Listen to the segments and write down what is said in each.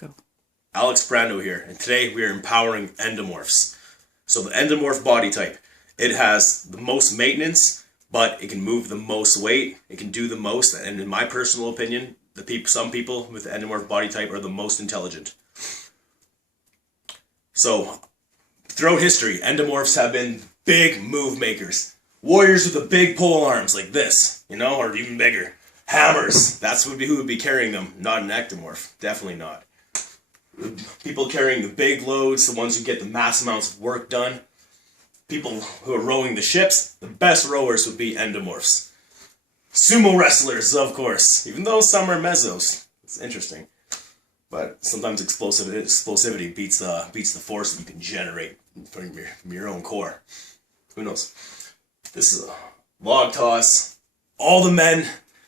Go. Alex Brando here, and today we are empowering endomorphs. So the endomorph body type, it has the most maintenance, but it can move the most weight, it can do the most, and in my personal opinion, some people with the endomorph body type are the most intelligent. So, throughout history, endomorphs have been big move makers. Warriors with the big pole arms like this, or even bigger. Hammers, that's who would be carrying them, not an ectomorph, definitely not. People carrying the big loads, the ones who get the mass amounts of work done. People who are rowing the ships, the best rowers would be endomorphs. Sumo wrestlers, of course, even though some are mesos. It's interesting. But sometimes explosivity beats the force that you can generate from your own core. Who knows? This is a log toss. All the men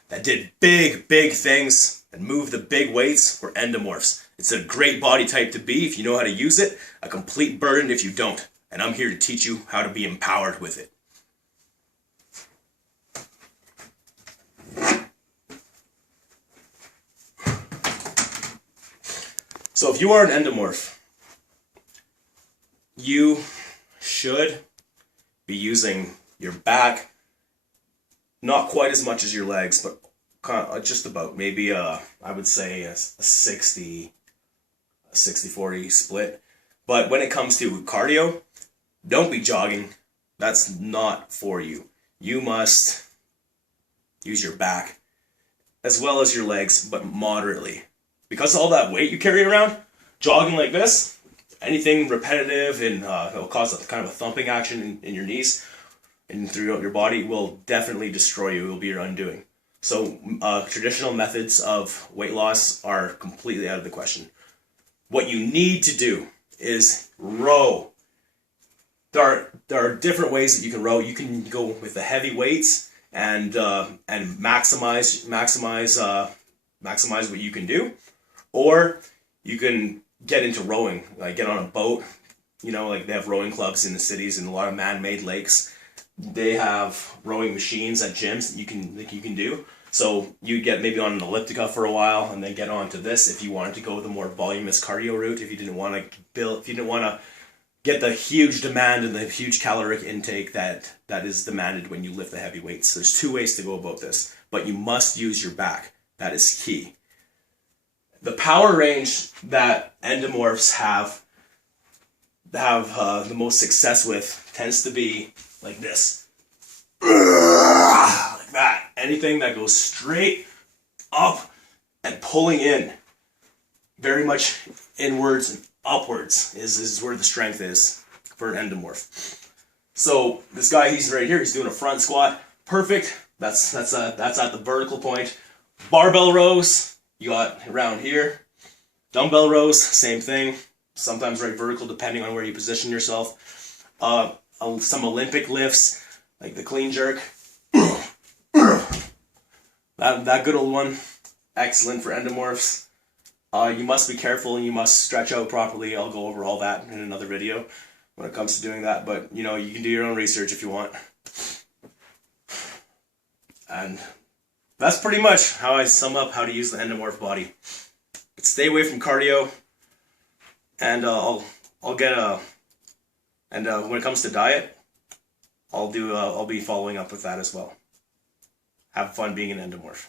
that did big things and moved the big weights were endomorphs. It's a great body type to be if you know how to use it, a complete burden if you don't. And I'm here to teach you how to be empowered with it. So if you are an endomorph, you should be using your back, not quite as much as your legs, but just about, maybe I would say a 60-40 split. But when it comes to cardio, don't be jogging. That's not for you. You must use your back as well as your legs, but moderately. Because of all that weight you carry around, jogging like this, anything repetitive and it'll cause a kind of a thumping action in your knees and throughout your body will definitely destroy you. It will be your undoing. So traditional methods of weight loss are completely out of the question. What you need to do is row. There are different ways that you can row. You can go with the heavy weights and maximize what you can do, or you can get into rowing, like get on a boat. Like they have rowing clubs in the cities and a lot of man-made lakes. They have rowing machines at gyms that you can do. So you get maybe on an elliptica for a while, and then get onto this if you wanted to go the more voluminous cardio route. If you didn't want to get the huge demand and the huge caloric intake that is demanded when you lift the heavy weights. There's two ways to go about this, but you must use your back. That is key. The power range that endomorphs have the most success with tends to be like this. Like that. Anything that goes straight up and pulling in, very much inwards and upwards is where the strength is for an endomorph. So this guy, he's right here, he's doing a front squat. Perfect. That's at the vertical point. Barbell rows, you got around here. Dumbbell rows, same thing. Sometimes right vertical depending on where you position yourself. Some Olympic lifts, like the clean jerk. That good old one, excellent for endomorphs. You must be careful and you must stretch out properly. I'll go over all that in another video when it comes to doing that, but you can do your own research if you want. And that's pretty much how I sum up how to use the endomorph body. Stay away from cardio, and when it comes to diet, I'll be following up with that as well. Have fun being an endomorph.